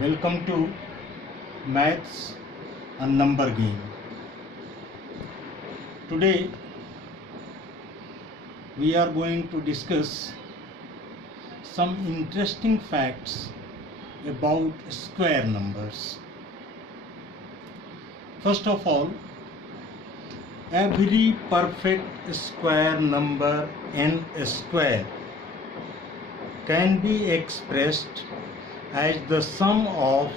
Welcome to Maths and Number Game. Today we are going to discuss some interesting facts about square numbers. First of all, every perfect square number n square can be expressed as the sum of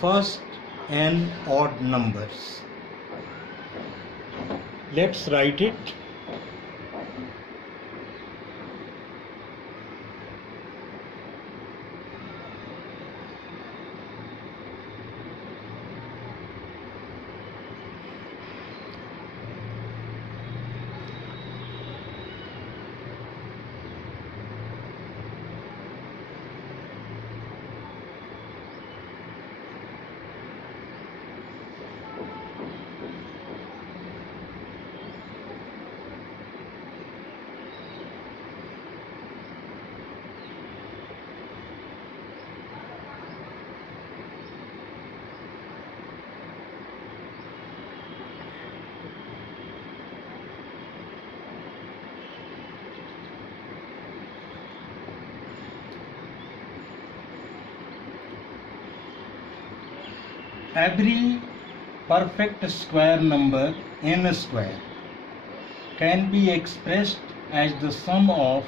first n odd numbers. Let's write it. Every perfect square number n square can be expressed as the sum of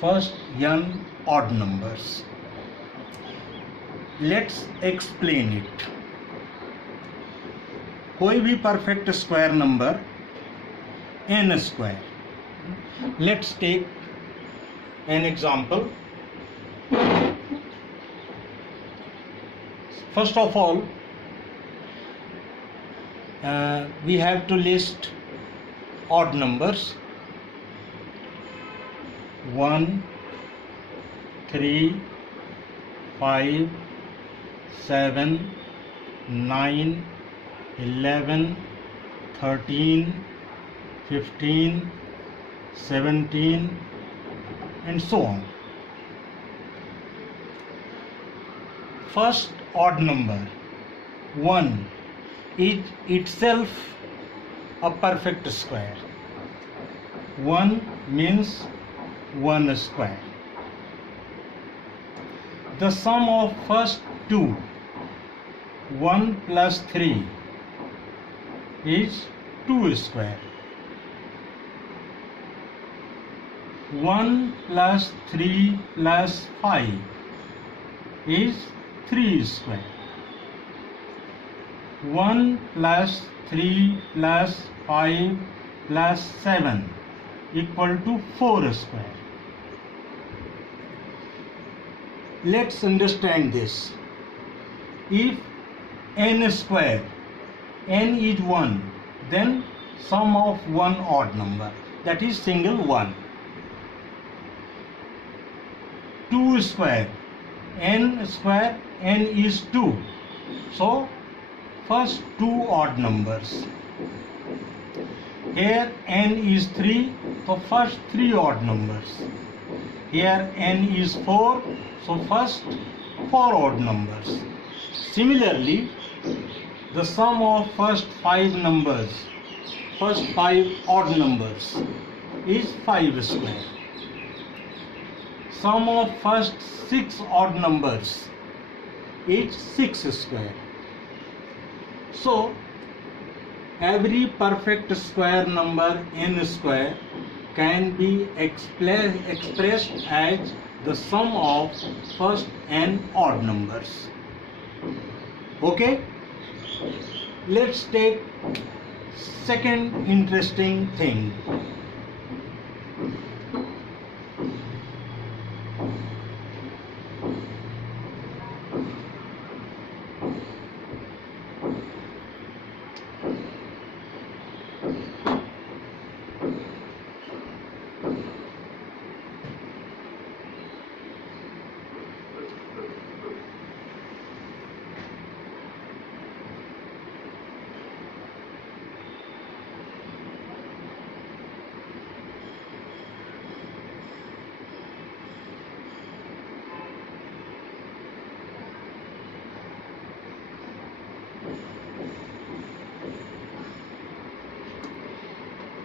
first n odd numbers. Let's explain it. कोई भी perfect square number n square. Let's take an example. First of all, we have to list odd numbers 1, 3, 5, 7, 9, 11, 13, 15, 17 and so on. First odd number 1 is itself a perfect square. 1 means 1 square. The sum of first two, 1 plus 3, is 2 square. 1 plus 3 plus 5 is 3 square. 1 plus 3 plus 5 plus 7 equal to 4 square. Let's understand this. If n square, n is 1, then sum of one odd number, that is single 1. 2 square, n is 2. So first two odd numbers. Here n is 3, so first three odd numbers. Here n is 4, so first four odd numbers. Similarly, the sum of first five odd numbers is 5 square. Sum of first 6 odd numbers is 6 square. So, every perfect square number n square can be expressed as the sum of first n odd numbers. Okay? Let's take second interesting thing.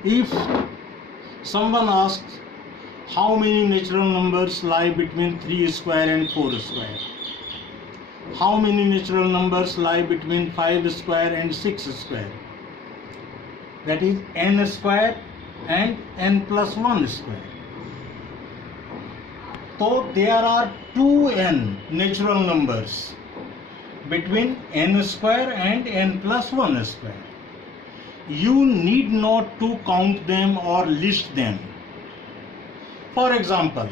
If someone asks how many natural numbers lie between 3 square and 4 square, how many natural numbers lie between 5 square and 6 square, that is n square and n plus 1 square. So there are 2n natural numbers between n square and n plus 1 square. You need not to count them or list them. For example,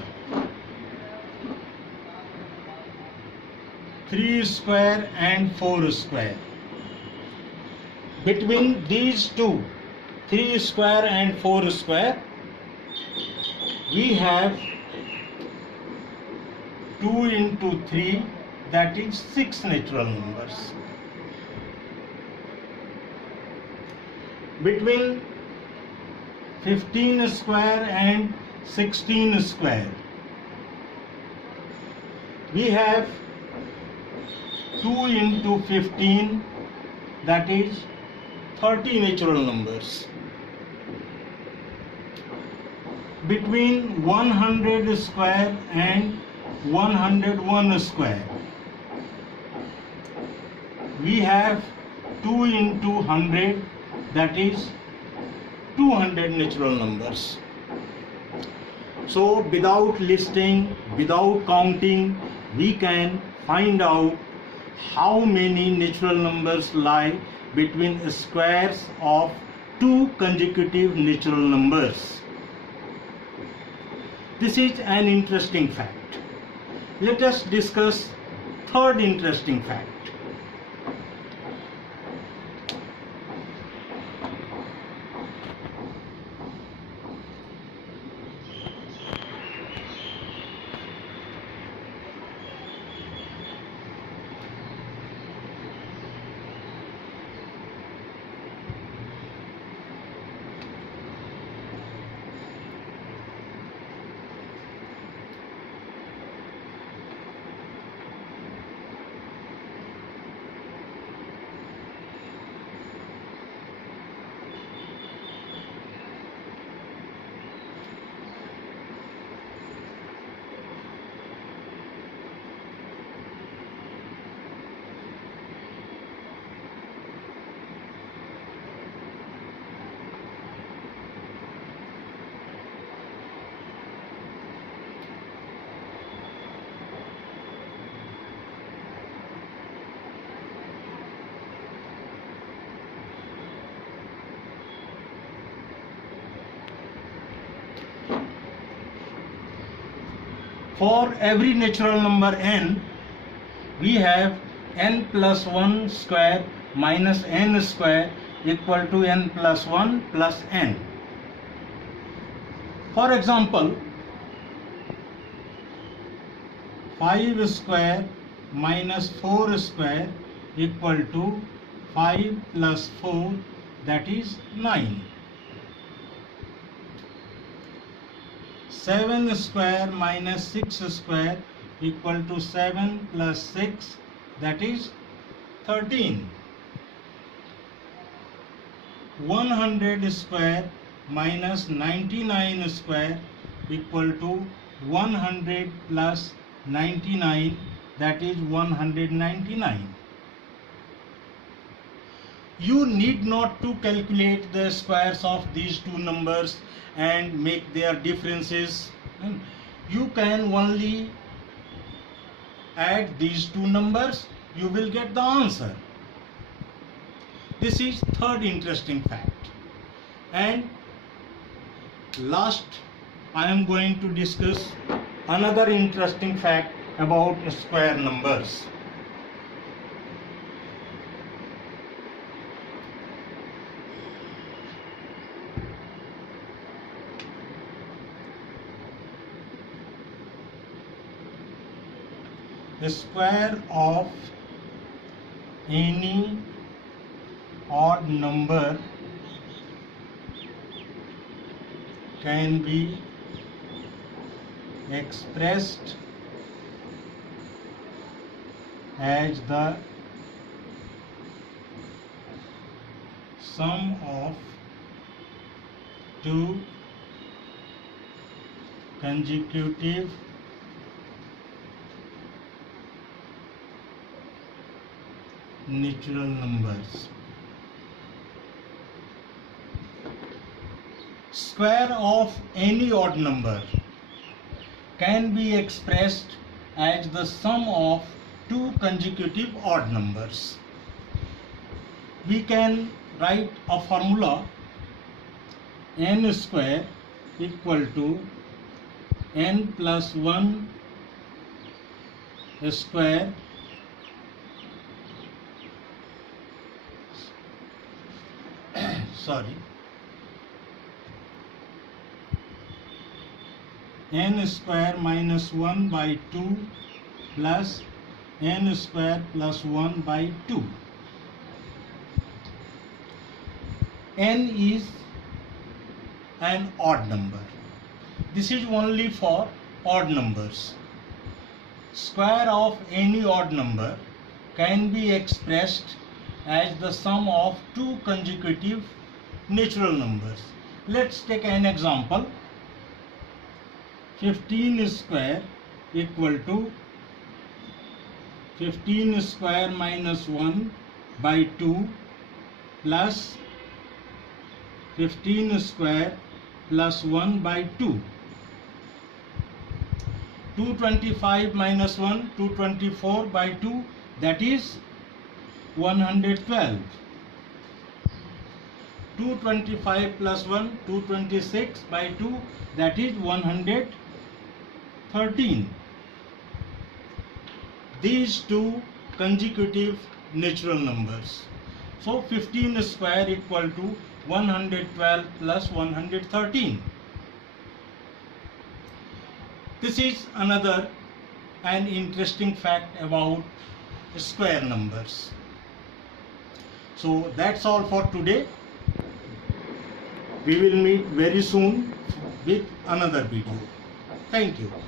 3 square and 4 square. Between these two, 3 square and 4 square, we have 2 into 3, that is 6 natural numbers. Between 15 square and 16 square, we have 2 into 15, that is 30 natural numbers. Between 100 square and 101 square, we have 2 into 100, that is 200 natural numbers. So without listing, without counting, we can find out how many natural numbers lie between squares of two consecutive natural numbers. This is an interesting fact. Let us discuss third interesting fact. For every natural number n, we have n plus 1 square minus n square equal to n plus 1 plus n. For example, 5 square minus 4 square equal to 5 plus 4, that is 9. 7 square minus 6 square equal to 7 plus 6, that is 13. 100 square minus 99 square equal to 100 plus 99, that is 199. You need not to calculate the squares of these two numbers and make their differences. You can only add these two numbers, you will get the answer. This is third interesting fact. And last, I am going to discuss another interesting fact about square numbers. The square of any odd number can be expressed as the sum of two consecutive natural numbers. Square of any odd number can be expressed as the sum of two consecutive odd numbers. We can write a formula: n square equal to n plus 1 square n square minus 1 by 2 plus n square plus 1 by 2. N is an odd number. This is only for odd numbers. Square of any odd number can be expressed as the sum of two consecutive natural numbers. Let's take an example. 15 square equal to 15 square minus 1 by 2 plus 15 square plus 1 by 2. 225 minus 1, 224 by 2, that is 112. 225 plus 1, 226 by 2, that is 113. These two consecutive natural numbers. So 15 square equal to 112 plus 113. This is another an interesting fact about square numbers. So that's all for today. We will meet very soon with another video. Thank you.